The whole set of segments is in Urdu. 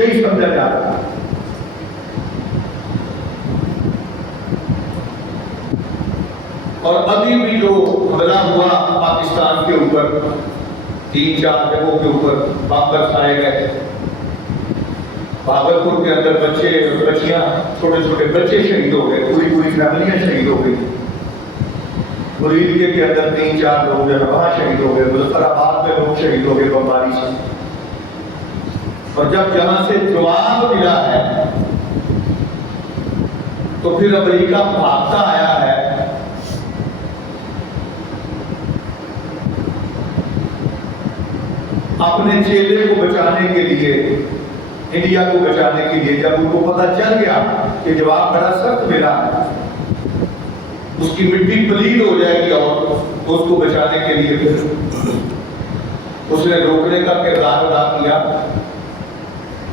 یہی سمجھا جا رہا ہے۔ اور ابھی بھی جو حملہ ہوا پاکستان کے اوپر 3-4 جگہوں کے اوپر بم برسائے گئے، بھاگلپور کے اندر بچے اور بچیاں، چھوٹے چھوٹے بچے شہید ہو گئے، پوری پوری فیملیاں شہید ہو گئی۔ مریدگے کے اندر 3-4 لوگ جو ہے وہاں شہید ہو گئے، مظفر آباد میں لوگ شہید ہو گئے بمباری سے۔ اور جب جہاں سے جواب ملا ہے تو پھر امریکہ بھاگتا آیا ہے۔ اپنے چیلے کو بچانے کے لیے، انڈیا کو بچانے کے لیے، جب ان کو پتہ چل گیا کہ جواب بڑا سخت ملا ہے، اس کی مٹی پلید ہو جائے گی، اور اس کو بچانے کے لیے پھر اس نے روکنے کا کردار ادا کیا۔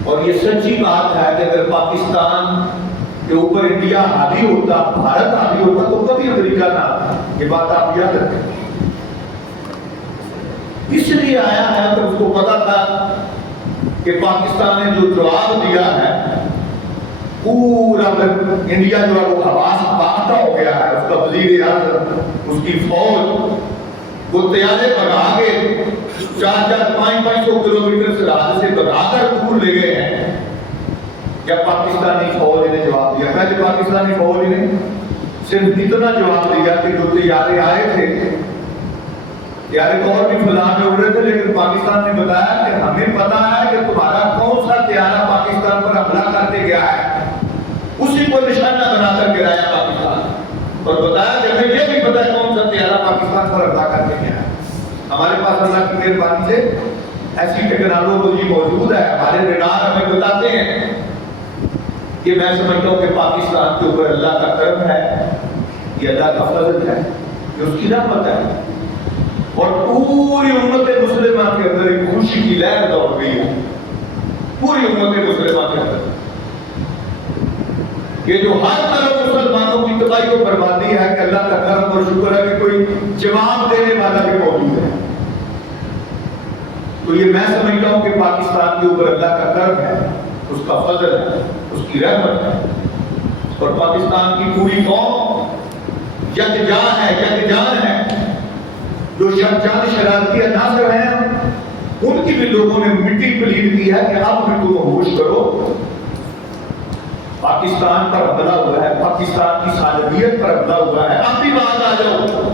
اور یہ سچی بات ہے کہ اگر پاکستان کے اوپر انڈیا حاوی ہوتا، بھارت حاوی ہوتا، تو کبھی امریکہ نہ آتا۔ یہ بات آپ یاد رکھیں۔ اس لیے آیا ہے کہ اس کو پتا تھا کہ پاکستان نے جو جواب دیا ہے، پورا انڈیا جو ہے وہ حواس باختہ ہو گیا ہے۔ اس کا وزیر اعظم، اس کی فوج، وہ طیارے بھگا کے 400-500 کلومیٹر سرحد سے بھگا کر دور لے گئے ہیں۔ جب پاکستانی فوج نے جواب دیا، پہلے پاکستانی فوج نے صرف اتنا جواب دیا کہ جو طیارے آئے تھے، طیارے تو اور بھی فضا میں اڑ رہے تھے، لیکن پاکستان نے بتایا کہ ہمیں پتا ہے کہ تمہارا کون سا طیارہ پاکستان پر حملہ کر کے گیا ہے، اسی کو نشانہ بنا کر گرایا پاکستان، اور بتایا کہ ہمیں یہ بھی پتا ہے کون سا طیارہ پاکستان پر حملہ کر کے گیا ہے۔ ہمارے پاس اللہ کی مہربانی سے ایسی ٹیکنالوجی موجود ہے، ہمارے ریڈار ہمیں بتاتے ہیں کہ میں سمجھتا ہوں کہ پاکستان کے اوپر اللہ کا کرم ہے، یہ اللہ کا فضل ہے، یہ اس کی رحمت ہے، اور پوری امت مسلمہ کے اندر ایک خوشی کی لہر دوڑ گئی ہے، پوری امت مسلمہ کے اندر، کہ جو ہر طرف مسلمانوں کی تباہی و بربادی ہے کہ اللہ کا کرم اور شکر ہے کہ کوئی جواب دینے والا بھی موجود ہے۔ تو یہ میں سمجھتا ہوں کہ پاکستان کے اوپر اللہ کا کرم ہے، اس کا فضل ہے، اس کی رحمت ہے، اور پاکستان کی پوری قوم یکجان ہے، یکجان ہے۔ جو چند شرارتی عناصر ہیں ان کی بھی لوگوں نے مٹی پلید کی ہے کہ اب بھی تم ہوش کرو، پاکستان پر حملہ ہوا ہے، پاکستان کی صالحیت پر حملہ ہوا ہے، اب بھی باز آ جاؤ،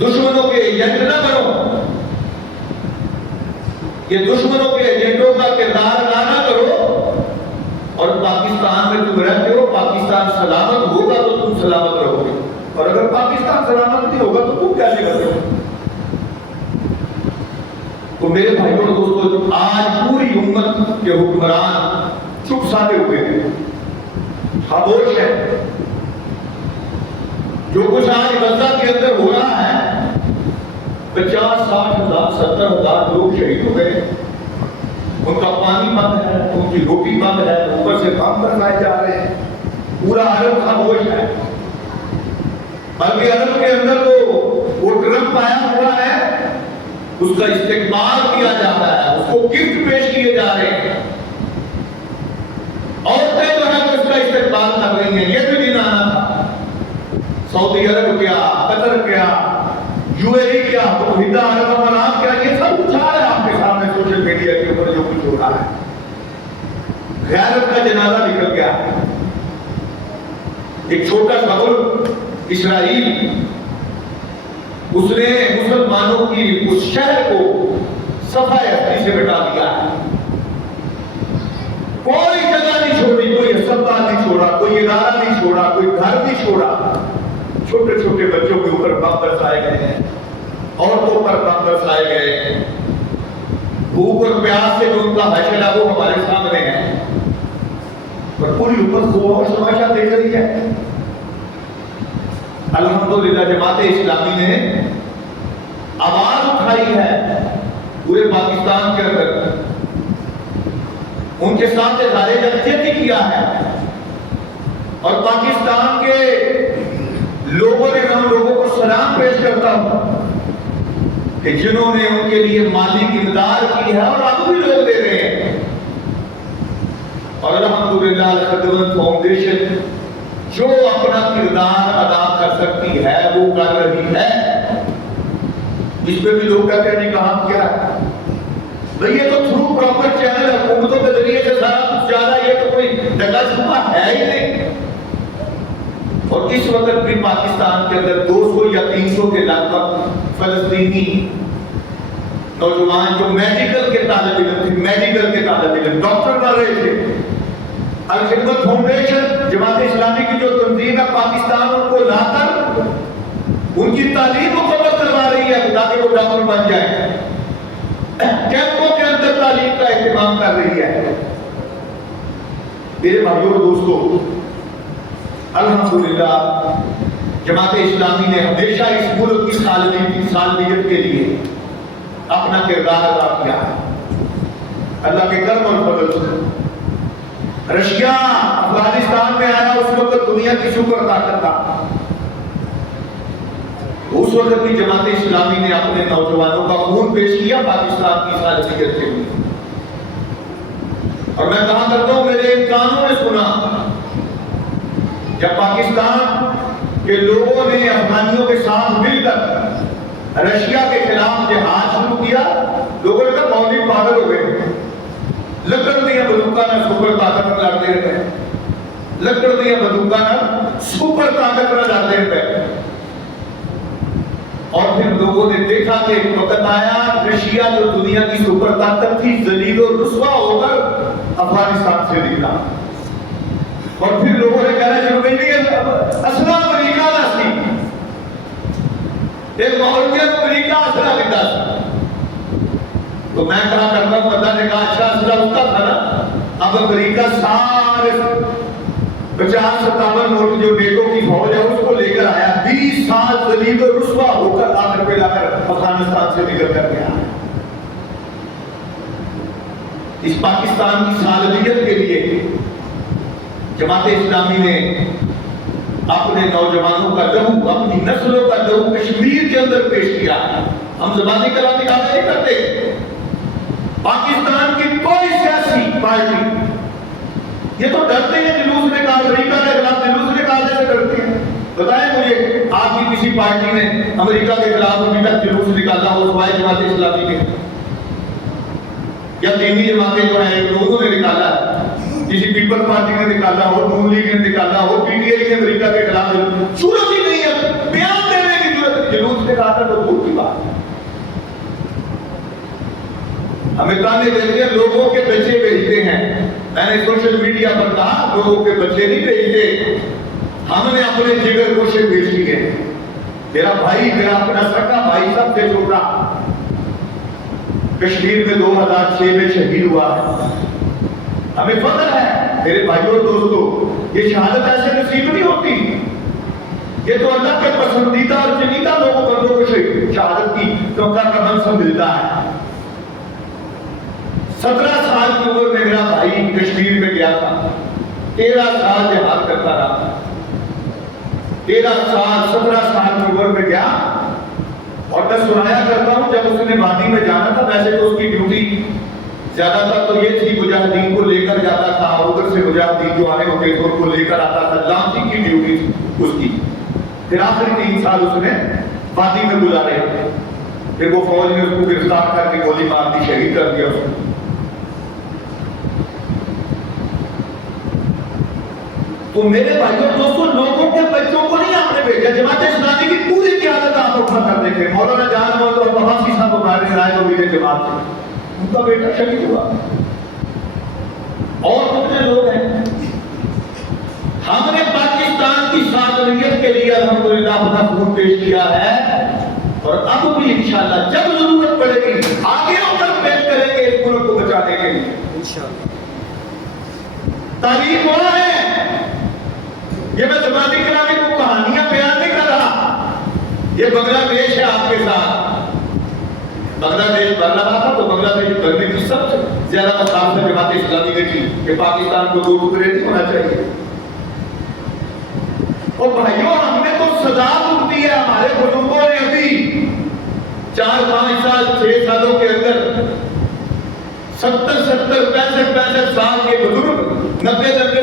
دشمنوں کے ایجنٹ نہ بنو، یہ دشمنوں کے ایجنٹوں کا کردار ادا نہ کرو، اور پاکستان میں تم رہتے ہو، پاکستان سلامت ہوگا تو تم سلامت رہو گے، اور اگر پاکستان سلامت نہیں ہوگا تو تم کیسے کرتے ہو؟ تو میرے بھائیوں اور دوستوں، آج پوری امت کے حکمران چپ سادے ہوئے ہیں، خاموش ہیں۔ جو کچھ آج غزہ کے اندر ہو رہا ہے، 50-60 ہزار 70 ہزار لوگ شہید ہو گئے، ان کا پانی بند ہے، ان کی روٹی بند ہے، اوپر سے بم برسائے جا رہے ہیں، پورا عرب خاموش ہے۔ بلکہ عرب کے اندر وہ ٹرمپ آیا ہوا ہے، اس کا استقبال کیا جاتا ہے، اس کو گفٹ پیش کیے جا رہے ہیں، عورتیں جو ہے اس کا استقبال کر رہی ہیں۔ یہ بھی دن آنا تھا، سعودی عرب کیا، قطر کیا، UAE کیا، متحدہ عرب امارات کیا، یہ سب کچھ آ رہا ہے آپ کے سامنے سوشل میڈیا کے اوپر جو کچھ ہو رہا ہے۔ غیرت کا جنازہ نکل گیا، ایک چھوٹا سا ملک اسرائیل، اس نے مسلمانوں کی اس شہر کو صفحہ ہستی سے مٹا دیا ہے، کوئی جگہ نہیں چھوڑی، کوئی ہسپتال نہیں چھوڑا، کوئی ادارہ نہیں چھوڑا، کوئی گھر نہیں چھوڑا۔ چھوٹے چھوٹے بچوں کے اوپر بم برسائے گئے ہیں، عورتوں پر بم برسائے گئے ہیں، بھوک اور پیاس سے جو ان کا حشر ہے وہ ہمارے سامنے ہے، اور پوری امت کو اور تماشا دیکھ رہی ہے۔ الحمدللہ جماعت اسلامی نے آواز اٹھائی ہے پورے پاکستان کے اندر، ان کے ساتھ اظہار یکجہتی کیا ہے، اور پاکستان کے لوگوں نے ہم لوگوں کو سلام پیش کرتا ہوں کہ جنہوں نے ان کے لیے مالی امداد کی ہے، اور اب بھی لوگ دے رہے ہیں، بلال خدمت فاؤنڈیشن جو اپنا کردار ادا کر سکتی ہے وہ کر رہی ہے. اس پہ بھی لوگ کہتے ہیں نہیں کہاں کیا ہے بھئی، یہ تو تھرو پراپر چینل حکومتوں کے ذریعے سے سارا کچھ جا رہا ہے، یہ تو کوئی ڈگا چھپا ہے ہی نہیں. اور اس وقت بھی پاکستان کے اندر 200 یا 300 کے لگ بھگ فلسطینی نوجوان جو میڈیکل کے طالب علم تھے، میڈیکل کے طالب علم ڈاکٹر بن رہے تھے. الخدمت فاؤنڈیشن جماعت اسلامی کی جو تنظیم ہے پاکستان، ان کو لا کر ان کی تعلیم مکمل کروا رہی ہے تاکہ وہ ڈاکٹر بن جائیں. کیمپوں کے اندر تعلیم کا اہتمام کر رہی ہے. میرے بھائیوں اور دوستوں، الحمدللہ جماعت اسلامی نے ہمیشہ اس ملک کی سالمیت کے لیے اپنا کردار ادا کیا ہے. اللہ کے کرم اور فضل سے رشیا افغانستان میں آیا، اس وقت دنیا کی سپر طاقت تھا. اس وقت بھی جماعت اسلامی نے اپنے نوجوانوں کا خون پیش کیا پاکستان کی سالمیت کے لیے. اور میں کہا کرتا ہوں، میرے کانوں نے سنا جب پاکستان کے لوگوں نے افغانیوں کے ساتھ مل کر رشیا کے خلاف جہاد شروع کیا، لوگوں نے کہا مولوی پاگل ہو گئے، لکڑ دیا بندوقہ نہ سپر طاقت نہ لڑتے رہے، لکڑ دیا بندوقہ نہ سپر طاقت نہ لڑتے رہے. اور پھر لوگوں نے دیکھا کہ ایک وقت آیا رشیا جو دنیا کی سپر طاقت تھی ذلیل و رسوا ہو کر افغانستان سے نکلا. اور پھر لوگوں نے کہنا شروع کر دیا اسلحہ امریکہ نہ سی، ایک مولویت امریکہ اسلحہ دیتا تھا. تو میں کہا کرتا ہوں، بندہ نے کہا اچھا اسلحہ اس کا تھا نا، اب امریکہ سارے 50-57 ملک جو نیٹو کی فوج ہے اس کو لے کر آیا، 20 سال ذلیل و رسوا ہو کر آخر پہ لا کر افغانستان سے نکل کر گیا. اس پاکستان کی سالمیت کے لیے جماعت اسلامی نے اپنے نوجوانوں کا لہو، اپنی نسلوں کا لہو کشمیر کے اندر پیش کیا. ہم زبانی کلام نکالے نہیں کرتے. پاکستان کی کوئی سیاسی پارٹی یہ تو ڈرتے ہیں جلوس نکال، امریکہ کے خلاف جلوس نکالنے سے ڈرتے ہیں. بتائیں مجھے آپ کی کسی پارٹی نے امریکہ کے خلاف ابھی تک جلوس نکالا ہو سوائے جماعت اسلامی کے؟ یا دینی جماعتیں جو ہیں لوگوں نے نکالا ہے، کسی پیپل پارٹی نے نکالا ہو، نون لیگ نے نکالا ہو، پی ٹی آئی نے امریکہ کے خلاف صورت ہی نہیں ہے بیان دینے کی ضرورت. جلوس نکالا تو دور کی بات. ہمیں تانے دیتے ہیں لوگوں کے بچے بھیجتے ہیں. میں نے سوشل میڈیا پر کہا لوگوں کے بچے نہیں بھیجتے، ہم نے اپنے جگر گوشے بھیج دیے. میرا بھائی، میرا اپنا سکا بھائی سب سے چھوٹا کشمیر میں 2006 میں شہید ہوا ہے. ہمیں فخر ہے میرے بھائیوں اور دوستوں، یہ شہادت ایسے نصیب نہیں ہوتی. یہ تو اللہ کے پسندیدہ اور چنیدہ لوگوں بندوں کو شہادت کی توقع کا منصب ملتا ہے. 17 سال کی عمر میں میرا بھائی کشمیر میں گیا تھا، 13 سال جہاد کرتا رہا. 13 سال 17 سال کی عمر میں گیا. اور میں سنایا کرتا ہوں جب اس نے وادی میں جانا تھا، ویسے تو اس کی ڈیوٹی زیادہ تر تو یہ تھی مجاہدین کو لے کر جاتا تھا، اور ادھر سے مجاہدین جو آنے ہوتے تھے ان کو لے کر آتا تھا. لانچنگ کی ڈیوٹی تھی اس کی. پھر آخری 3 سال اس نے وادی میں گزارے. پھر وہ فوج نے اس کو گرفتار کر کے گولی مار دی، شہید کر دیا اس کو. تو میرے بھائیوں دوستوں، لوگوں کے بچوں کو نہیں آپ نے بھیجا. جماعت اسلامی کی پوری قیادت آپ اٹھا کر دیکھیں. مولانا جان مولانا اور بہاسی صاحب ہمارے رائے کو میرے جماعت سے ان کا بیٹا شہید ہوا. اور کتنے لوگ ہیں. ہم نے پاکستان کی سالمیت کے لیے الحمدللہ اپنا خون پیش کیا ہے، اور اب بھی انشاءاللہ جب ضرورت پڑے گی آگے ہو کر پیش کریں گے اس ملک کو بچانے کے لیے انشاءاللہ. تاریخ وہاں ہے. یہ میں زبانی کلامی کو کہانیاں بیان نہیں کر رہا. یہ بنگلہ دیش ہے آپ کے ساتھ. بنگلہ دیش بن رہا تھا تو بنگلہ دیش بننے کی سب سے زیادہ مخالفت جماعت اسلامی نے کی کہ پاکستان کو 2 ٹکڑے نہیں ہونا چاہیے. اور بھائیوں، ہم نے تو سزا بھگتی ہے. ہمارے بزرگوں نے ابھی 4-5 سال 6 سالوں کے اندر 70 65 سال کے بزرگ 90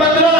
15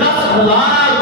10,000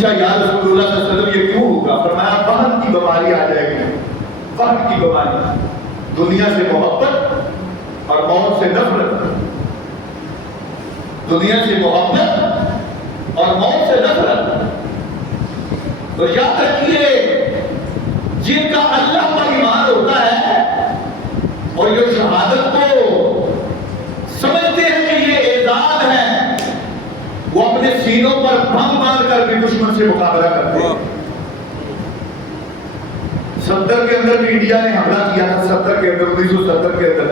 پوچھا یا رسول اللہ صلی اللہ علیہ وسلم یہ کیوں ہوگا؟ فرمایا وہن کی بیماری آ جائے گی، وہن کی بیماری، دنیا سے محبت اور موت سے نفرت، دنیا سے محبت اور موت سے نفرت۔ تو یاد رکھیے جن کا اللہ پر ایمان ہوتا ہے اور جو شہادت کو سمجھتے ہیں کہ یہ اعزاز ہے، وہ اپنے سینوں پر بم باندھ کر بھی دشمن سے مقابلہ کرتے ہیں۔ 70 کے اندر بھی انڈیا نے حملہ کیا تھا، 70 کے اندر 1970 کے اندر،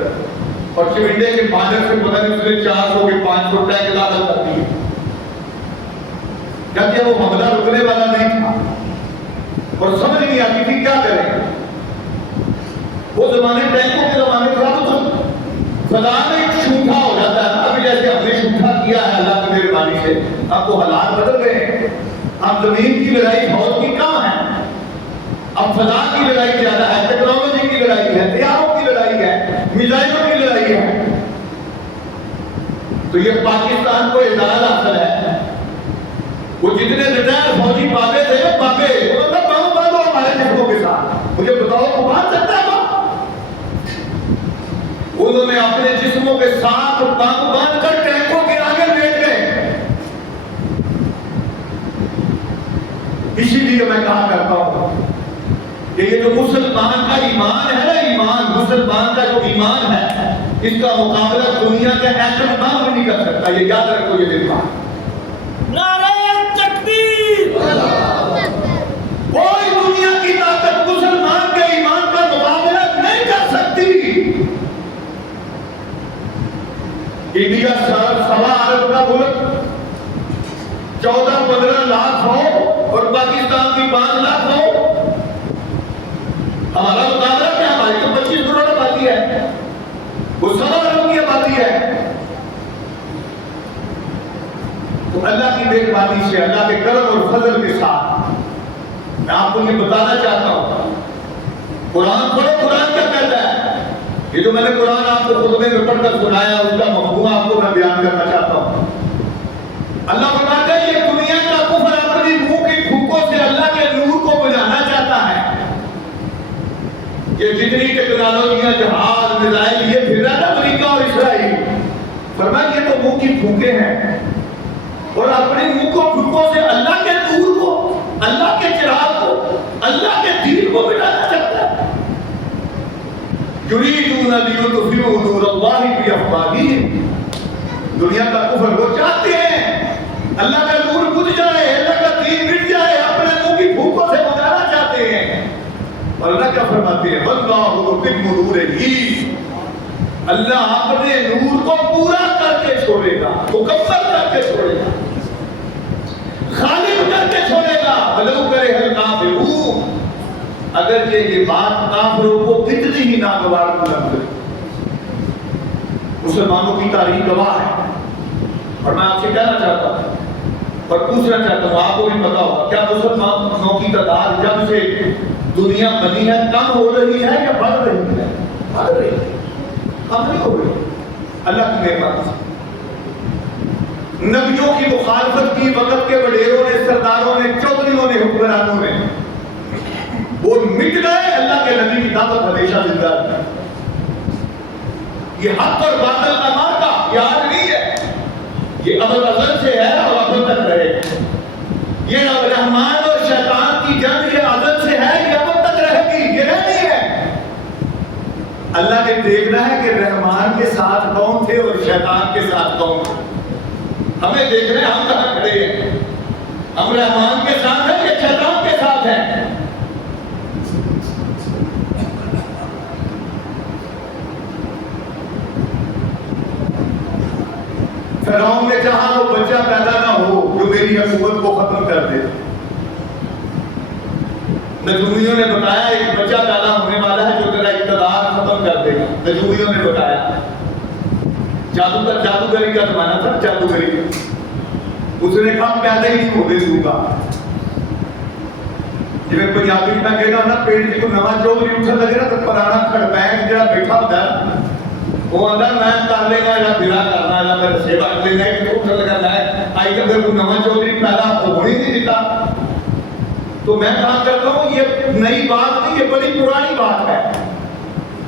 اور چمنڈے کے بادر سے پتہ نہیں اس نے 400 کے 500 ٹینک داخل کر دیے، کہتے وہ حملہ رکنے والا نہیں تھا اور سمجھ نہیں آتی تھی کیا کریں۔ وہ زمانے ٹینکوں کے زمانے تھا تو فضا میں ایک شوٹھا ہو جاتا ہے، ابھی جیسے ہم نے شوٹھا کیا ہے اللہ کی مہربانی سے، اب وہ حالات بدل گئے ہیں، اب زمین کی لڑائی بہت کی کم ہے، اب فضا کی لڑائی زیادہ ہے، ٹیکنالوجی کی لڑائی ہے، طیاروں کی لڑائی ہے، میزائلوں کی لڑائی ہے۔ تو یہ پاکستان کو اعزاز حاصل ہے، وہ جتنے ریٹائر فوجی بابے تھے بابے انہوں نے بم باندھو ہمارے جسموں کے ساتھ، مجھے بتاؤ وہ باندھ سکتا ہے بم؟ انہوں نے اپنے جسموں کے ساتھ بم باندھ کر ٹینکوں کے آگے بیٹھ گئے۔ اسی لیے میں کہا کرتا ہوں کہ یہ جو مسلمان کا ایمان ہے نا، ایمان مسلمان کا جو ایمان ہے، اس کا مقابلہ دنیا کے ایٹم بم بھی نہیں کر سکتا، یہ یاد رکھو، یہ دن بات۔ کوئی دنیا کی طاقت مسلمان کے ایمان کا مقابلہ نہیں کر سکتی۔ انڈیا 1.25 ارب کا ملک 14-15 لاکھ ہو اور پاکستان کی 5 لاکھ ہو، ہمارا مقابلہ کیا؟ ہماری تو 25 کروڑ آبادی ہے، وہ 1.25 ارب کی آبادی ہے۔ تو اللہ کی مہربانی سے، اللہ کے کرم اور فضل کے ساتھ میں آپ کو یہ بتانا چاہتا ہوں، قرآن پڑھو، قرآن کیا کہتا ہے۔ یہ جو میں نے قرآن آپ کو خطبے میں پڑھ کر سنایا، اس کا مفہوم آپ کو میں بیان کرنا چاہتا ہوں۔ اللہ فرماتا ہے یہ دنیا کا کفر اپنی منہ کی پھوکوں سے اللہ کے نور کو بجھانا چاہتا ہے۔ یہ جتنی ٹیکنالوجیاں، جہاز، میزائل یہ پھر رہا نا امریکہ اور اسرائیل، فرمایا یہ تو منہ کی پھوکیں ہیں، اور اپنے منہ کو پھوکوں سے اللہ کے نور کو، اللہ کے چراغ کو، اللہ کے دین کو بجھانا چاہتا ہے۔ یریدون لیطفئوا نور اللہ بافواہہم، دنیا کا کفر وہ چاہتے ہیں اللہ کا نور بجھ جائے، اللہ کا دین مٹ جائے، اپنے منہ کی پھوکوں سے بجھانا چاہتے ہیں۔ اور اللہ کیا فرماتے ہیں؟ واللہ متم نورہ، اللہ اپنے نور کو پورا کر کے چھوڑے گا، مکمل کر کے چھوڑے گا، خالق کر کے چھوڑے گا۔ ولو کرہ الکافرون، اگر یہ بات کافروں کو کتنی ہی ناگوار لگ رہی، مسلمانوں کی تاریخ گواہ ہے۔ اور میں آپ سے کہنا چاہتا ہوں اور پوچھنا چاہتا ہوں، آپ کو بھی پتا ہوگا، کیا مسلمانوں کی تعداد جب سے دنیا بنی ہے کم ہو رہی ہے یا بڑھ رہی ہے؟ بڑھ رہی ہے، کم نہیں ہو رہی، اللہ کی مہربانی سے۔ نبیوں کی مخالفت کی وقت کے وڈیروں نے، سرداروں نے، چودھریوں نے، حکمرانوں نے، وہ مٹ گئے، اللہ کے نبی کی دعوت ہمیشہ زندہ رہی۔ یہ حق اور باطل کا مارکا یہ آج نہیں ہے، یہ ابد ازل سے ہے اور ابد تک رہے گا۔ یہ رحمان اور شیطان کی جنگ یہ ازل سے ہے، یہ ابد تک رہے گی، یہ رہنی ہے۔ اللہ نے دیکھنا ہے کہ رحمان کے ساتھ کون تھے اور شیطان کے ساتھ کون تھے۔ ہمیں دیکھنا ہے ہم کہاں کھڑے ہیں، ہم رحمان کے ساتھ ہیں یا شیطان کے ساتھ ہیں۔ فرعون نے چاہا وہ بچہ پیدا نہ ہو جو میری حکومت کو ختم کر دے۔ نجومیوں نے بتایا ایک بچہ پیدا ہونے والا ہے جو تیرا اقتدار ختم کر دے گا، نجومیوں نے بتایا۔ جادوگری کا زمانہ تھا، جادوگری کا، اس نے کہا پیدا ہی نہیں ہونے دوں گا۔ جی میں پنجابی میں کہنا نا، پیڑ جی کو نواں چوگری اٹھن لگے نا تو پرانا کھڑپینگ جڑا بیٹھا ہوتا ہے وہ آدھا میں کر لے گا یا بلا کرنا یا میرے سیوا کر لینا، کہ اٹھن لگا ہے آئی کہ اگر کوئی نواں چودھری پیدا ہو ہی نہیں دیتا تو میں کہا کرتا ہوں یہ نئی بات نہیں، یہ بڑی پرانی بات ہے،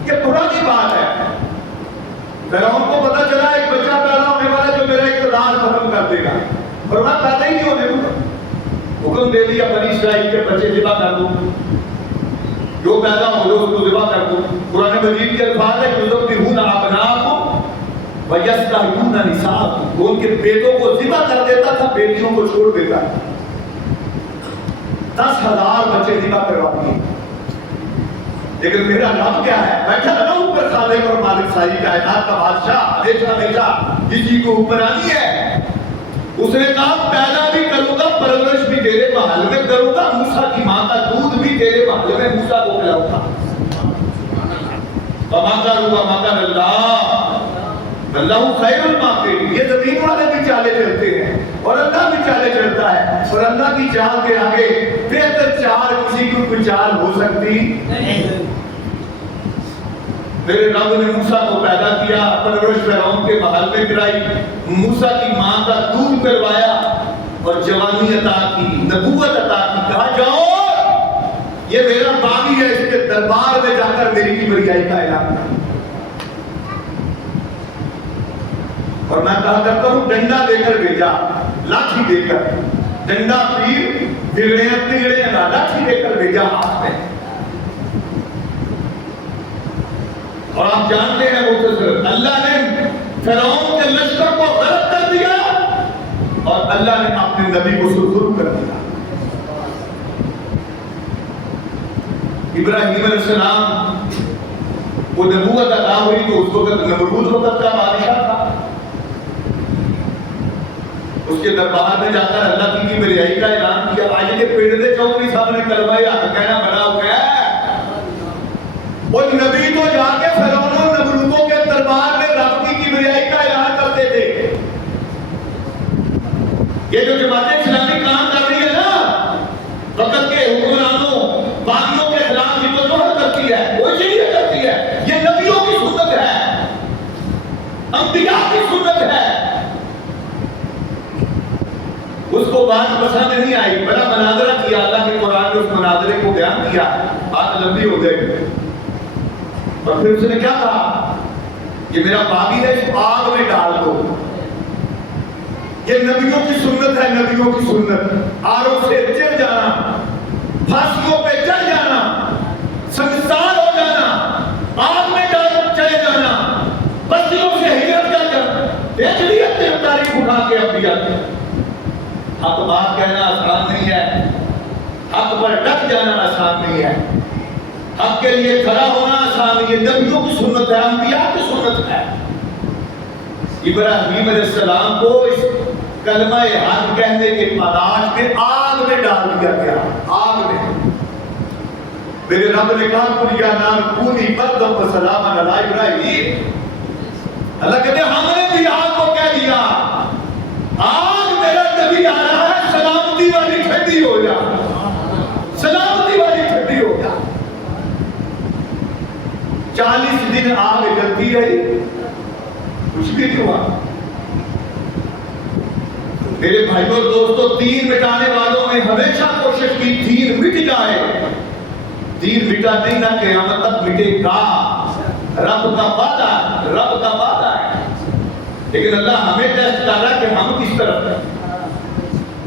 یہ پرانی بات ہے۔ فرعون کو پتا چلا ایک بچہ پیدا ہونے والا جو میرا اقتدار ختم کر دے گا، اور وہ پیدا ہی نہیں ہونے کو حکم دے دیا بنی اسرائیل کے بچے ذبح کر دو، جو پیدا ہو جو اس کو ذبح کر دو۔ قرآن مجید کے الفاظ ہے یذبحون ابناءکم ویستحیون نساءکم، وہ ان کے بیٹوں کو ذبح کر دیتا تھا، بیٹیوں کو چھوڑ دیتا تھا۔ 10,000 بچے ذبح کروا دیے، لیکن میرا رب کیا ہے؟ بیٹھا رہا اوپر خالق اور مالک ساری کائنات کا بادشاہ، ہمیشہ ہمیشہ جسی کو اوپر آنی ہے۔ اس نے کہا پیدا بھی کروں گا، پرورش بھی تیرے محل میں کروں گا، موسیٰ کی ماں کا دودھ بھی تیرے محل میں موسیٰ کو پلاؤں گا۔ وَمَا قَالُوا وَمَا قَالَ اللَّهُ اللَّهُ خَيْرُ الْمَاكِرِينَ۔ یہ زمین والے بھی چالے چلتے ہیں اور اللہ بھی چالے چلتا ہے، اور اللہ کی چال کے آگے بہتر چال کسی کو کوئی چال ہو سکتی نہیں۔ میرے رب نے موسیٰ کو پیدا کیا، پرورش فرعون کے محل میں کرائی، موسیٰ کی ماں کا دودھ پلوایا اور جوانی عطا کی، نبوت عطا کی، کہا جاؤ یہ میرا باغی ہے، اس کے دربار میں جا کر میری کبریائی کا اعلان کرو۔ اور میں کہا کرتا ہوں ڈنڈا دے کر بھیجا، لاٹھی دے کر، ڈنڈا پیر تگڑے نہ، لاٹھی دے کر بھیجا ہاتھ میں۔ اور آپ جانتے ہیں مختصر اللہ نے فرعون کے لشکر کو غرق کر دیا اور اللہ نے اپنے نبی کو سرخرو کر دیا۔ ابراہیم علیہ السلام وہ نبوت عطا ہوئی تو اس وقت نمرود وقت کا بادشاہ تھا، اس کے دربار میں جا کر اللہ کی کبریائی کا اعلان کیا۔ آج کے پیڑ دے چودھری صاحب نے کلمہ حق کہنا بنا ہو گیا ہے، اور نبی تو جا کے فرعون اور نمرودوں کے دربار میں رب کی کبریائی کا اعلان کرتے تھے۔ یہ جو جماعت اسلامی کام کر رہی ہے نا، وقت کے حکمرانوں باغیوں کے خلاف جدوجہد کرتی ہے، وہ اسی لیے کرتی ہے، یہ نبیوں کی سنت ہے، انبیاء کی سنت ہے۔ اس کو بات پسند نہیں آئی، بڑا مناظرہ کیا، اللہ کے قرآن نے اس مناظرے کو بیان کیا، بات لمبی ہو گئی، اور پھر اس نے کیا کہا کہ میرا باغی ہے، اس آگ میں ڈال دو۔ یہ نبیوں کی سنت ہے، نبیوں کی سنت، آروں سے چڑھ جانا، پھانسیوں پہ چڑھ جانا، سنسار ہو جانا، آگ میں چلے جانا، بستیوں سے ہجرت کر جانا، دیکھ لیا تاریخ اٹھا کے انبیاء کے۔ حق بات کہنا آسان نہیں ہے، حق پر ڈٹ جانا آسان نہیں ہے، حق کے لیے کھڑا ہونا آسان نہیں ہے، نبیوں کی سنت ہے، انبیاء کی سنت ہے۔ ابراہیم علیہ السلام کو اس کلمہ حق کہنے کے پاداش میں آگ میں ڈال دیا گیا، آگ میں۔ میرے رب نے کہا قُلْ يَا نَارُ كُونِي بَرْدًا وَسَلَامًا عَلَىٰ إِبْرَاهِيمَ۔ اللہ کہتے ہیں ہم نے بھی آگ کو کہہ دیا، آگ میرا نبی آ رہا ہے، سلامتی والی ٹھنڈی ہو جا، سلامتی والی ٹھنڈی ہو جا۔ 40 دن آگ جلتی رہی، کچھ بھی نہیں ہوا۔ میرے بھائیوں اور دوستوں، دین مٹانے والوں نے ہمیشہ کوشش کی دین مٹ جائے، دین مٹا نہیں نہ قیامت تک مٹے گا، رب کا وعدہ ہے، رب کا وعدہ ہے۔ لیکن اللہ ہمیں ٹیسٹ کر رہا ہے کہ ہم کس طرف ہیں،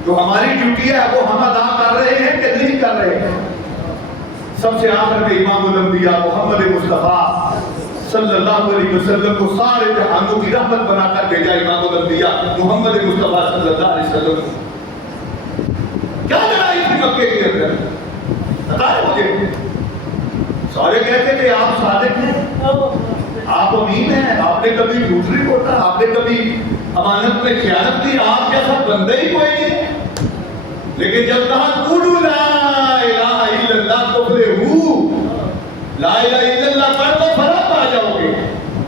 جو ہماری ڈیوٹی ہے وہ ہم ادا کر رہے ہیں کہ نہیں کر رہے ہیں۔ سب سے آخر میں امام الانبیاء محمد مصطفیٰ صلی اللہ علیہ وسلم کو سارے جہانوں کی رحمت بنا کر بھیجا، امام الانبیاء محمد مصطفیٰ صلی اللہ علیہ وسلم۔ کیا لڑائی تھی مکے کے اندر؟ بتائیں مجھے۔ سارے کہتے کہ آپ صادق ہیں، آپ امین ہیں، آپ نے کبھی جھوٹ نہیں بولا، آپ نے کبھی امانت میں خیانت کی، آپ جیسا بندہ ہی کوئی نہیں۔ لیکن جب کہا قولوا لا الہ الا اللہ تفلحوا، لا الہ الا اللہ پڑھ تو فلاح پا جاؤ گے۔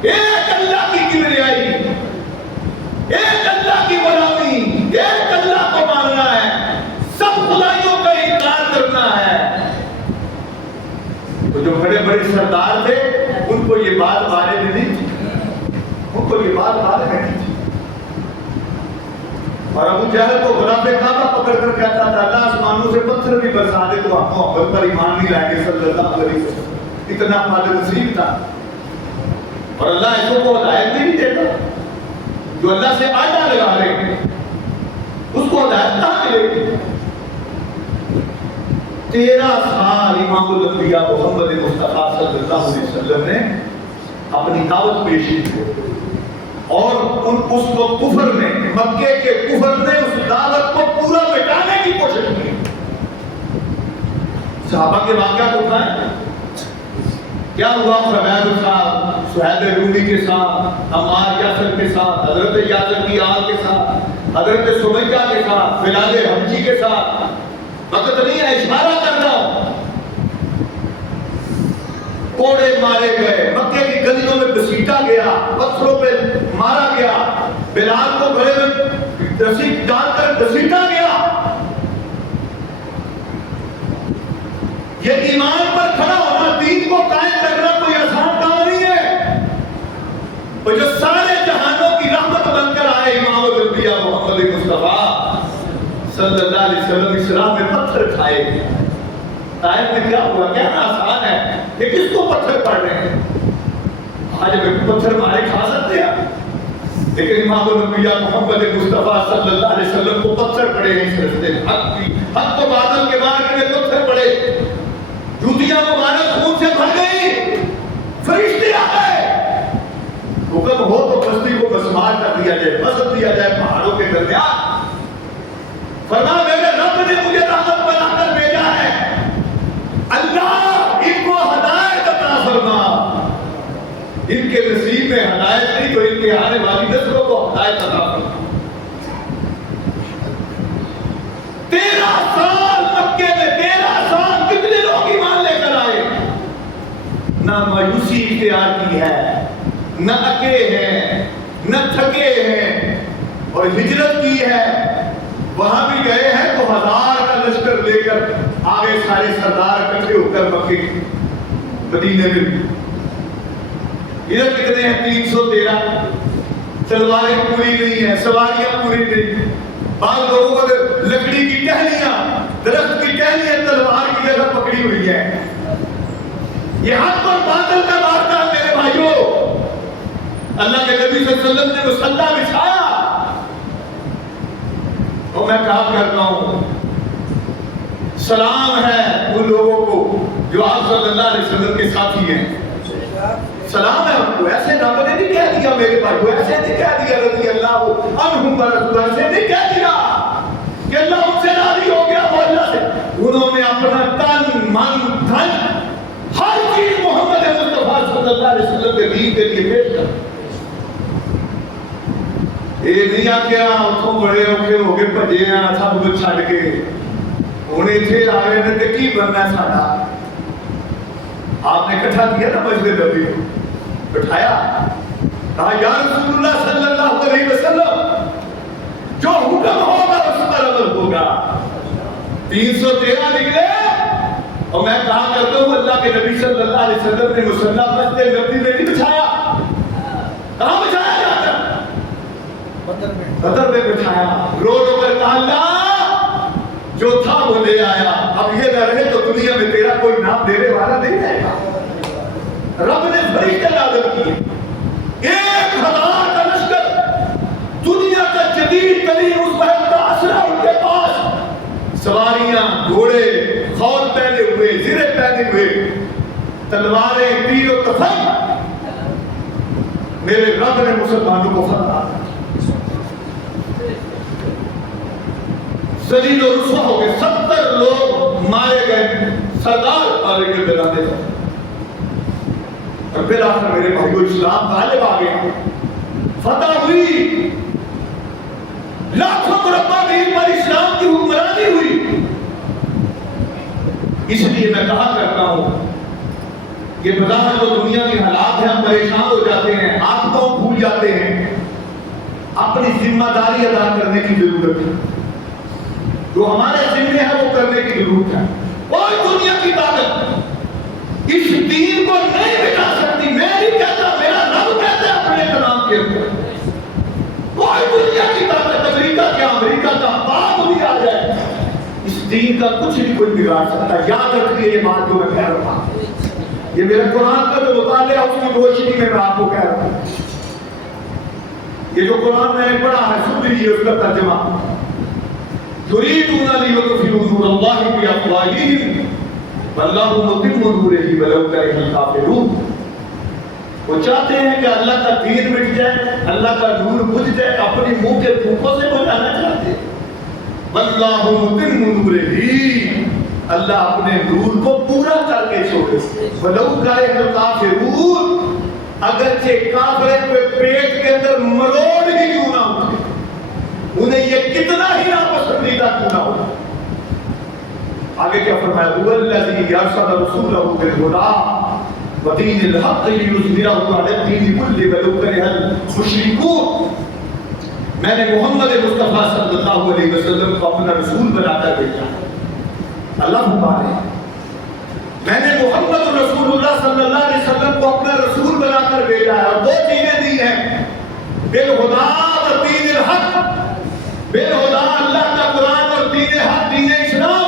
ایک اللہ کی کبریائی، ایک اللہ کی غلامی، ایک اللہ کو ماننا ہے، سب خدائیوں کا انکار کرنا ہے۔ تو جو بڑے بڑے سردار تھے ان کو یہ بات بارے میں نہیں تھی، ان کو یہ بات بارے میں نہیں تھی۔ اور ابو جہل کو غلاف کعبہ پکڑ کر کہتا تھا اللہ آسمانوں سے پتھر بھی برسا دے تو آپ محبت پر ایمان نہیں لائیں گے صلی اللہ علیہ وسلم. اتنا فاضل نصیب تھا. اور اللہ ایسوں کو ہدایت نہیں دیتا جو اللہ سے آجا لگا لے اس کو ہدایت کہاں ملے گی. 13 سال امام الانبیاء محمد مصطفیٰ صلی اللہ علیہ وسلم نے اپنی دعوت پیش کی اور اس کو کفر نے مکے کے کفر نے اس دعوت کو پورا مٹانے کی کوشش کی. صحابہ کے واقعات اٹھائیں کیا ہوا خبیب صاحب سہیل رومی کے ساتھ عمار یاسر کے ساتھ حضرت یاسر کی آل کے ساتھ حضرت سمیہ کے ساتھ بلال حبشی کے ساتھ. وقت نہیں ہے اشارہ کر رہا ہوں. کوڑے مارے گئے مکے کی گلیوں میں گھسیٹا گیا پتھروں پہ مارا گیا بلال کو گلے میں رسی ڈال کر گھسیٹا گیا. یہ ایمان پر کھڑا ہونا دین کو قائم کرنا کوئی آسان کام نہیں ہے. اور جو سارے جہانوں کی رحمت بن کر آئے امام الانبیاء محمد مصطفیٰ صلی اللہ علیہ وسلم اسلام میں پتھر کھائے گئے. طائف میں کیا ہوا کہنا آسان ہے کہ کس کو پتھر پڑ رہے ہیں. آج ہمیں پتھر مارے کھا سکتے ہیں لیکن امام الانبیاء محمد مصطفیٰ صلی اللہ علیہ وسلم کو پتھر پڑے نہیں سمجھتے. حق کو بادل کے مار کے پتھر پڑے جوتیاں مبارک خون سے بھر گئی. فرشتے آ گئے حکم ہو تو بستی کو مسمار کر دیا جائے بسط دیا جائے پہاڑوں کے درمیان. فرمایا میرے رب نے مجھے رحمت بنا کر بھیجا ہے اللہ ان کو ہدایت عطا فرما. ان کے نصیب میں ہدایت نہیں تو ان کے آنے والی نسلوں کو ہدایت عطا فرما. 13 سال مکے میں 13 سال کتنے لوگ ایمان لے کر آئے. نہ مایوسی اختیار کی ہے نہ اکے ہیں نہ تھکے ہیں اور ہجرت کی ہے. وہاں بھی گئے ہیں تو 1000 کا لشکر لے کر آگے سارے سردار اکٹھے ہو کر مکے مدینے میں. ادھر کتنے ہیں 313. تلواریں پوری نہیں ہیں سواریاں پوری نہیں. بعض لوگوں کو لکڑی کی ٹہنیاں درخت کی ٹہنیاں تلوار کی جگہ پکڑی ہوئی ہے. یہ حق اور باطل کا معرکہ ہے میرے بھائیوں. اللہ کے نبی صلی اللہ علیہ وسلم نے مصلی بچھایا اور میں کہا کرتا ہوں سلام ہے ان لوگوں کو جو آپ صلی اللہ علیہ وسلم کے ساتھی ہیں. سلام ہے ان کو. ایسے رب نے نہیں کہہ دیا میرے بھائیو ایسے نہیں کہہ دیا رضی اللہ عنہم ورضوا ایسے نہیں کہہ دیا کہ اللہ ان سے راضی ہو گیا. وہ اللہ سے انہوں نے اپنا تن من دھن ہر چیز محمد مصطفیٰ صلی اللہ علیہ وسلم کے دین کے لیے پیش کر. یہ نہیں آ کے اتوں بڑے اوکھے ہو کے بھجے ہیں سب کچھ چھڈ کے ہوں اتنے آئے نے تو کی بننا ہے ساڈا. آپ نے اکٹھا کیا نا مسجد نبی کو بٹھایا کہا یا رسول اللہ صلی اللہ علیہ وسلم جو حکم ہوگا اس پر عمل ہوگا. 313 نکلے اور میں کہا کرتا ہوں اللہ کے نبی صلی اللہ علیہ وسلم نے مصلی مسجد نبی میں نہیں بچھایا. کہاں بچھایا جاتا بدر میں بٹھایا. رو رو کر کہا اللہ جو تھا وہ لے آیا اب یہ نہ رہے تو دنیا میں تیرا کوئی نام دینے والا نہیں رہے گا. رب نے فرشتے نازل کیے 1000 کا لشکر دنیا کا جدید ترین اس بہت کا اسلحہ ان کے پاس سواریاں گھوڑے خول پہنے ہوئے زرے پہنے ہوئے تلواریں تیر و تفنگ. میرے رب نے مسلمانوں کو فتح ذلیل و رسوا ہو گئے. 70 لوگ مارے گئے سردار مارے گئے بلانے گئے. اور پھر آخر میرے بھائیو اسلام غالب آ گیا فتح ہوئی. لاکھوں مربع میل پر اسلام کی حکمرانی ہوئی. اس لیے میں کہا کرتا ہوں کہ بظاہر جو دنیا کے حالات ہیں ہم پریشان ہو جاتے ہیں ہاتھ پاؤں پھول جاتے ہیں. اپنی ذمہ داری ادا کرنے کی ضرورت ہے. جو ہمارے ذمہ ہے وہ کرنے کی ضرورت ہے. کوئی دنیا کی طاقت اس دین کو نہیں مٹا سکتی. میں نہیں کہتا میرا رب کہتا ہے اپنے کلام کے اندر کوئی دنیا کی طاقت امریکہ کیا امریکہ کا کچھ بھی کوئی بگاڑ سکتا. یاد رکھیے یہ بات جو میں کہہ رہا ہوں, یہ میرا قرآن کا جو مطالعہ اس کی روشنی میں آپ کو کہہ رہا ہوں. یہ جو قرآن میں نے پڑھا ہے سن لیجیے اس کا ترجمہ. یریدون لیطفئوا نور اللہ بافواہہم واللہ متم نورہ ولو کرہ الکافرون. وہ چاہتے ہیں کہ اللہ کا دین مٹ جائے, اللہ کا نور بجھ جائے, اپنی منہ کے تھوکوں سے بجھانا چاہتے ہیں. واللہ متم نورہ, اللہ اپنے نور کو پورا کر کے چھوڑے. ولو کرہ الکافرون, اگرچہ کافر کے پیٹ کے اندر مروڑ ہی کیوں نہ اٹھے, انہیں یہ کتنا ہی ناپسندیدہ کیوں نہ ہو. آگے کیا فرمایا؟ هو الذی ارسل رسولہ بالہدی ودین الحق لیظہرہ علی الدین کلہ ولو کرہ المشرکون. میں نے محمد مصطفیٰ صلی اللہ علیہ وسلم کو اپنا رسول بنا کر بھیجا. اللہ مبارک, میں نے محمد رسول اللہ صلی اللہ علیہ وسلم کو اپنا رسول بنا کر بھیجا ہے, اور دو چیزیں دی ہیں, بالہدی ودین الحق. بالہدی اللہ کا قرآن اور دین حق دین اسلام.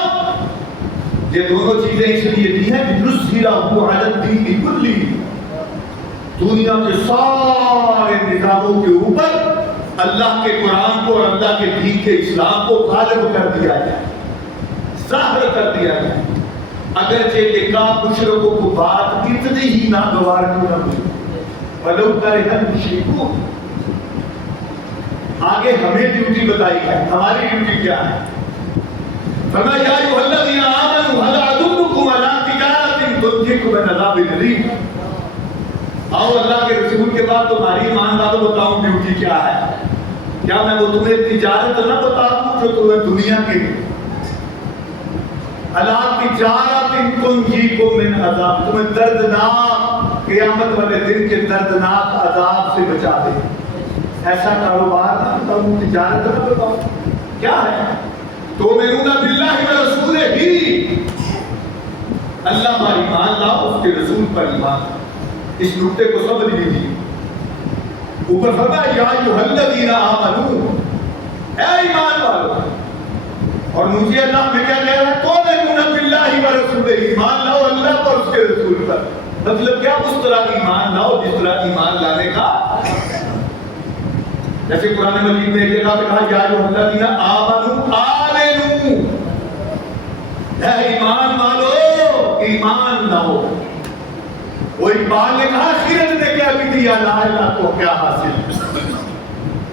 یہ دونوں چیزیں اس لیے دی ہیں کہ یظہرہ علی الدین کلہ, دنیا کے سارے نظاموں کے اوپر اللہ کے قرآن کو اور اللہ کے دین کے اسلام کو غالب کر دیا جائے, ظاہر کر دیا جائے. اگرچہ یہ کام مشرکوں کو بات کتنی ہی ناگوار کیوں نہ ہوئی. ولو کرہ المشرکون. آگے ہمیں ڈیوٹی بتائی ہے, ہماری ڈیوٹی کیا ہے؟ فرمایا یا ایھا الذین آمنوا هل ادلکم علی تجارۃ تنجیکم من عذاب الیم. آؤ اللہ کے رسول کے بعد تمہاری ایمان والوں بتاؤں ڈیوٹی کیا ہے. کیا میں وہ تمہیں تجارت نہ بتا دوں جو تمہیں دنیا کی علی تجارۃ تنجیکم من عذاب, تمہیں دردناک قیامت والے دن کے دردناک عذاب سے بچا دے. ایسا کاروبار نہ بتاؤں, تجارت نہ بتاؤں, کیا ہے؟ تؤمنون باللہ ورسولہ, اللہ پر ایمان لاؤ, اس کے رسول پر ایمان لاؤ. اس نقطے کو سمجھ لیجیے. اوپر فرمایا یا ایھا الذین آمنوا, اے ایمان والو, اور مجھے اللہ میں کیا کہہ رہا ہے؟ تؤمنون باللہ ورسولہ, ایمان لاؤ اللہ پر اس کے رسول پر. مطلب کیا؟ اس طرح ایمان لاؤ جس طرح ایمان لانے کا, جیسے قرآن مجید میں ایک جگہ پہ کہا یا ایھا الذین آمنوا آمنوا, اے ایمان والو ایمان لاؤ. وہ اقبال نے کہا خیرت نے کیا بھی دیا لا الہ کو کیا حاصل,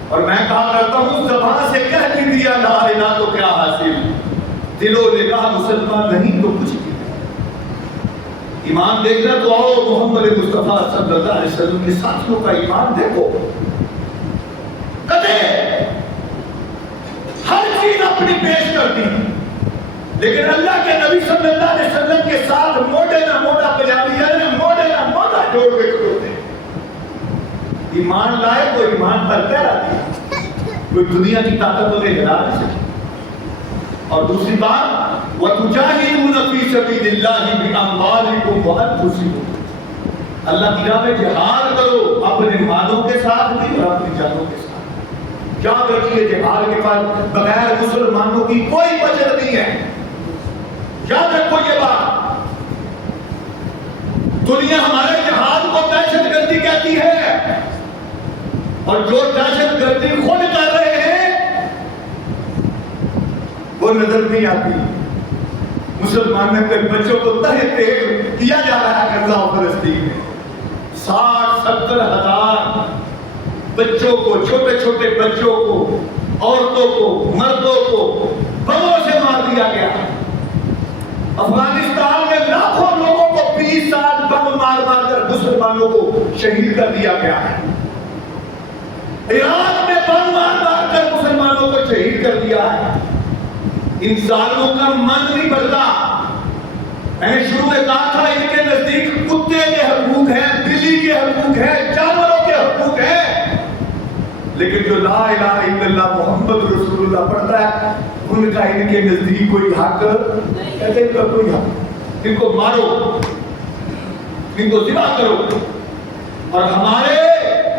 اور میں کہا کرتا ہوں زبان سے کہہ بھی دیا لا الہ تو کیا حاصل, دلوں نے کہا مسلمان نہیں تو کچھ بھی. ایمان دیکھنا تو آؤ محمد مصطفیٰ صلی اللہ علیہ وسلم کے ساتھیوں کا ایمان دیکھو. کدے ہر چیز اپنی پیش کرتی, لیکن اللہ کے نبی صلی اللہ علیہ وسلم کے ساتھ موٹے نہ موٹا پنجابی ہے, موٹے نہ موٹا جوڑ کے کھڑوتے. ایمان لائے تو ایمان پر کہہ رہا تھی, کوئی دنیا کی طاقت انہیں ہلا نہیں سکی. اور دوسری بات وَتُجَاهِدُونَ فِي سَبِيلِ اللَّهِ بِأَمْوَالِكُمْ وَأَنفُسِكُمْ, اللہ کی راہ میں جہاد کرو اپنے مالوں کے ساتھ بھی اور اپنی جانوں کے ساتھ. یاد رکھیے جہاد کے بعد بغیر مسلمانوں کی کوئی بچت نہیں ہے. یاد رکھو یہ بات. دنیا ہمارے جہاد کو دہشت گردی کہتی ہے, اور جو دہشت گردی خود کر رہے ہیں وہ نظر نہیں آتی. مسلمانوں کے بچوں کو تہہ تیغ کیا جا رہا ہے غزہ و فلسطین میں. 60-70 ہزار بچوں کو, چھوٹے چھوٹے بچوں کو, عورتوں کو, مردوں کو بموں سے مار دیا گیا. افغانستان میں لاکھوں لوگوں کو 20 سال بم مار مار کر مسلمانوں کو شہید کر دیا گیا ہے. عراق میں بم مار مار کر مسلمانوں کو شہید کر دیا ہے. ان ظالموں کا من نہیں بھرتا. میں نے شروع میں کہا تھا ان کے نزدیک کتے کے حقوق ہیں, بلی کے حقوق ہیں, جانوروں کے حقوق ہیں, لیکن جو لا الہ الا اللہ محمد رسول اللہ پڑھتا ہے ان کا ان کے نزدیک کوئی حق کہتے ہیں, کوئی حق. ان کو مارو, ان کو ذبح کرو. اور ہمارے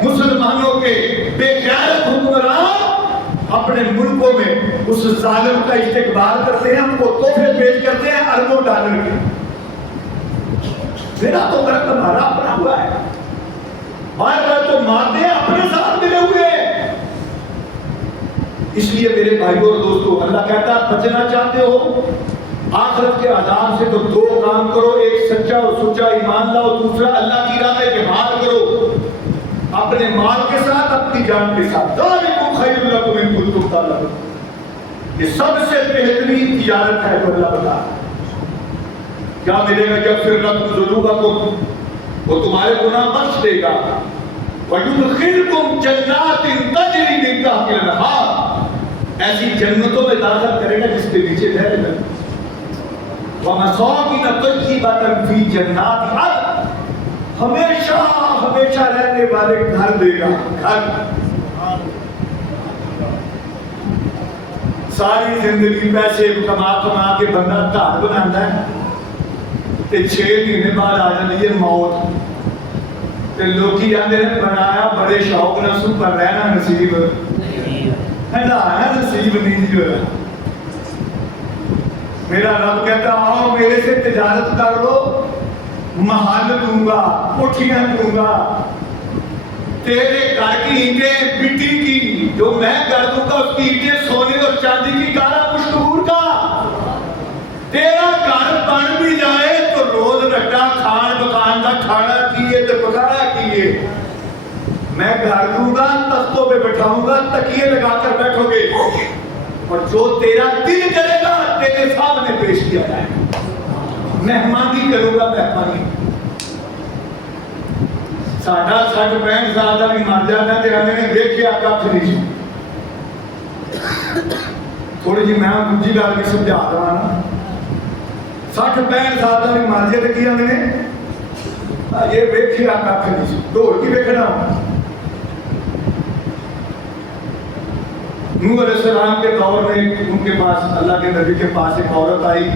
مسلمانوں کے بے غیرت حکمران اپنے ملکوں میں اس ظالم کا استقبال کرتے ہیں، ان کو تحفے پیش کرتے ہیں اربوں ڈالر کے. میرا تو گھر تمہارا اپنا ہوا ہے، بار بار تو مارتے ہیں اپنے ساتھ ملے ہوئے ہیں. اس لیے میرے بھائیوں اور دوستوں، اللہ کہتا ہے بچنا چاہتے ہو آخرت کے عذاب سے تو دو کام کرو، ایک سچا اور سچا ایمان لاؤ، دوسرا اللہ کی راہ میں جہاد کرو، اپنے مال کے ساتھ اپنی جان کے ساتھ. ذالکم خیر لکم ان کنتم تعلمون، یہ سب سے بہترین تجارت ہے جو اللہ بتا. کیا ملے گا؟ یغفر لکم ذنوبکم، وہ تمہارے گناہ بخش دے گا. وَيُدْخِلْكُمْ جَنَّاتٍ تَجْرِي مِن تَحْتِهَا الْأَنْهَارُ، ایسی جنتوں میں داخل کرے گا جس کے نیچے نہریں بہیں. وَمَسَاكِنَ طَيِّبَةً فِي جَنَّاتِ عَدْنٍ، ہمیشہ ہمیشہ رہنے والے گھر دے گا. گھر ساری زندگی پیسے کما کما کے بندہ گھر بناتا ہے تے 6 مہینے بعد آ جاتی ہے موت. تے لوکی آندے نے بنایا بڑے شوق نال سن پر رہنا نصیب ہے نا، نصیب نہیں جو ہے. میرا رب کہتا آؤ میرے سے تجارت کر لو، محل دوں گا، کوٹھیاں دوں گا، تیرے گھر کی اینٹیں مٹی کی جو میں کر دوں گا، اس کی اینٹیں سونے اور چاندی کی، کالا مشکور کا. تیرا گھر بن بھی جائے تو روز رٹا کھان پکان کا کھانا کیے تو پکانا کیے. میں گھر دوں گا، تختوں پہ بٹھاؤں گا، تکیے لگا کر بیٹھو گے، اور جو تیرا دل کرے گا تیرے سامنے پیش کیا جائے. مہمانی کروں گا، مہمانی. ساڈا 60-65 سال کا بھی مر جاتا تے ہمیں نے دیکھیا کھ نہیں. تھوڑی جی میں دوجی گل بھی سمجھا دواں نا. 60-65 سال کا بھی مر جائے تے کی آندے نے یہ ویکھیا کھ نہیں. ڈھول کی ویکھنا. نوح علیہ السلام کے دور میں ان کے پاس اللہ کے نبی کے پاس ایک عورت آئی.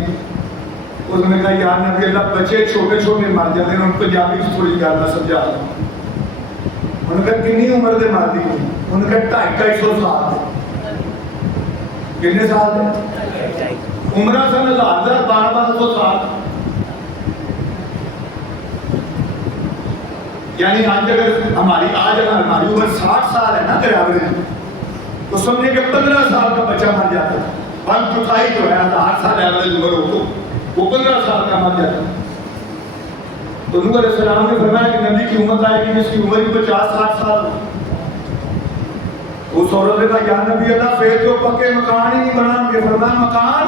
اس نے کہا یا نبی اللہ بچے چھوٹے چھوٹے مر جاتے ہیں. ان کو پنجابی سے تھوڑی زیادہ سمجھا. انہوں نے کہا کنی عمر دے مر دی؟ انہوں نے کہا 250-250 سال دے. کتنے سال دے؟ عمرہ سن 1200 سال. یعنی آج اگر ہماری ہماری عمر 60 سال ہے نا ایوریج، تو سمجھے کہ 15 سال کا بچہ مر جاتا ہے. 1/4 جو ہے 1000 سال ایوریج عمر ہو وہ 15 سال کا مر جاتا ہے. تو نوح علیہ السلام نے فرمایا کہ نبی کی امت آئے گی جس کی عمر 50-60 سال. اس عورت نے کہا یا نبی اللہ پھر تو پکے مکان ہی نہیں بنائیں گے. فرمایا مکان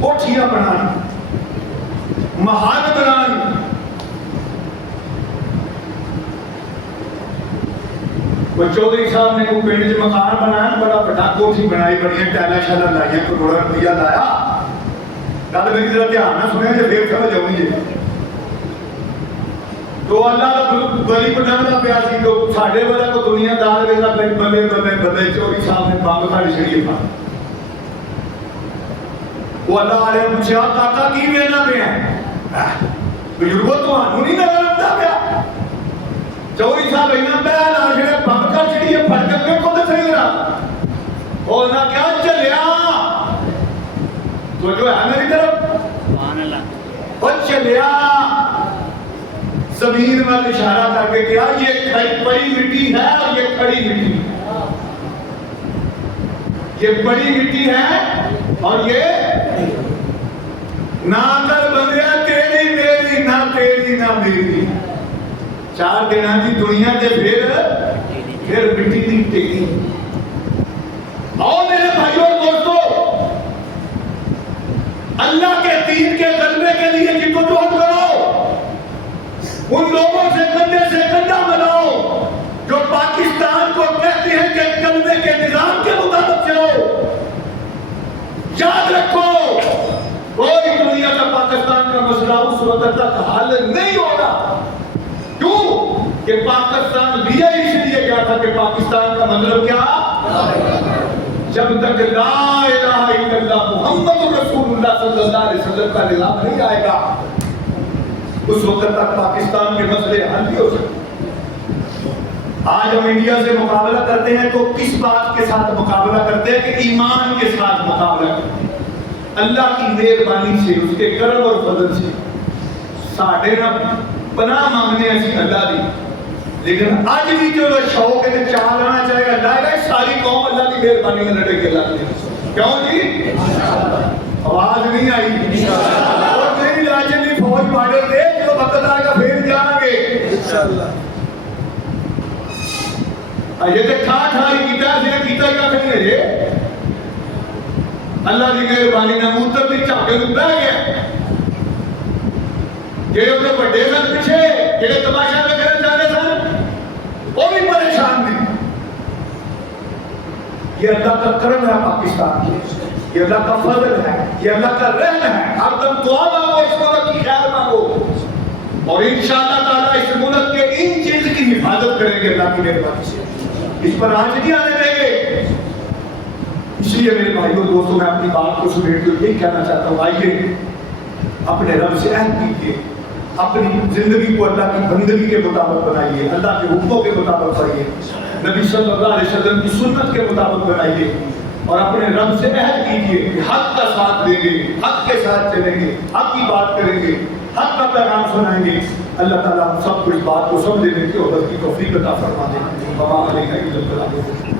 کوٹھیاں بنانی، محل بنانی. وہ چودھری صاحب نے کوئی پنڈ چ مکان بنایا، بڑا بڑا کوٹھی بنائی، بڑی ٹائلاں شیلاں لائیاں، کروڑا روپیہ لایا. گل میری ذرا دھیان نہ سنیا جی، پھر سمجھ آؤں گی. تو اللہ کا بلی بنانا پیا سی. تو ساڈے والا کو دنیا دار ویلا بلے بلے بلے چودھری صاحب نے بمب کھاڑی چڑی پا. وہ اللہ والے پوچھا کاکا کی وینا پیا؟ بزرگو تمہوں نہیں نظر آتا پیا؟ چودھری صاحب اینا پیا لا جڑے بمب کھا چڑی ہے پھڑ کے ویکھو تے صحیح ذرا. اور نہ کیا چلیا تو جو ہے میری طرف سبحان اللہ اور چلیا زمین میں اشارہ کر کے کیا یہ بڑی مٹی ہے اور یہ کھڑی مٹی ہے. یہ بڑی مٹی ہے اور یہ نہ کر بندیا تیری میری، نہ تیری نہ میری. 4 دنوں کی دنیا دے پھر مٹی دی تیری. اور میرے بھائیوں اور دوستوں، اللہ کے دین کے غلبے کے لیے جدوجہد کرو. ان لوگوں سے کندھے سے کندھا ملاؤ جو پاکستان کو کہتے ہیں کہ کلمے کے نظام کے مطابق چلو. یاد رکھو کوئی دنیا کا پاکستان کا مسئلہ اس وقت تک حل نہیں ہوگا. کیوں کہ پاکستان لیا اس لیے کیا تھا کہ پاکستان کا مطلب کیا؟ جب تک لا الہ الا اللہ محمد رسول اللہ صلی اللہ علیہ وسلم کا نظام نہیں آئے گا اس وقت تک پاکستان کے مسئلے حل نہیں ہو سکتے. آج ہم انڈیا سے مقابلہ کرتے ہیں تو کس بات کے ساتھ مقابلہ کرتے ہیں کہ ایمان کے ساتھ مقابلہ کرتے ہیں. اللہ کی مہربانی سے اس کے کرم اور فضل سے ساڑھے نا پناہ مانگنے ایسی اللہ دی, لیکن آج بھی جو شوق ہے چاہ لانا چاہے گا اللہ ہے ساری قوم اللہ کی مہربانی میں لڑے کے اللہ نے. کیوں جی آواز نہیں آئی؟ اور میری لاجنی فوج بارڈر دے جو وقت آئے گا پھر جائیں گے انشاءاللہ. یہ تے کھا کھائی کیتا ہے جنہیں کیتا کیا کھنے جے اللہ کی مہربانی نے موتر دی چاکے کو بہ گیا. جڑے انہیں بڑے سن پیچھے جڑے تماشا میں کرنے جانے سن وہ بھی پریشان دی. یہ اللہ کا کرم ہے پاکستان کی, یہ اللہ کا فضل ہے, یہ اللہ کا رحم ہے. آپ تم دعا مانگو, اس ملک کی خیر مانگو, اور انشاءاللہ تعالیٰ اس ملک کے ان چیز کی حفاظت کریں گے اللہ کی مہربانی سے. اس پر آج نہیں آنے دیں گے. اس لیے میرے بھائیوں دوستوں میں اپنی بات کو سمیٹ کر یہی کہنا چاہتا ہوں, آئیے اپنے رب سے عہد کیجیے, اپنی زندگی کو اللہ کی بندگی کے مطابق بنائیے, اللہ کے حکموں کے مطابق پڑھیے, نبی صلی اللہ علیہ وسلم کی سنت کے مطابق بنائیے, اور اپنے رب سے عہد کیجیے کہ حق کا ساتھ دیں گے, حق کے ساتھ چلیں گے, حق کی بات کریں گے, حق کا پیغام سنائیں گے. اللہ تعالیٰ ہم سب کو اس بات کو سمجھنے کی اور کی توفیق عطا فرما دے. وما علینا الا البلاغ.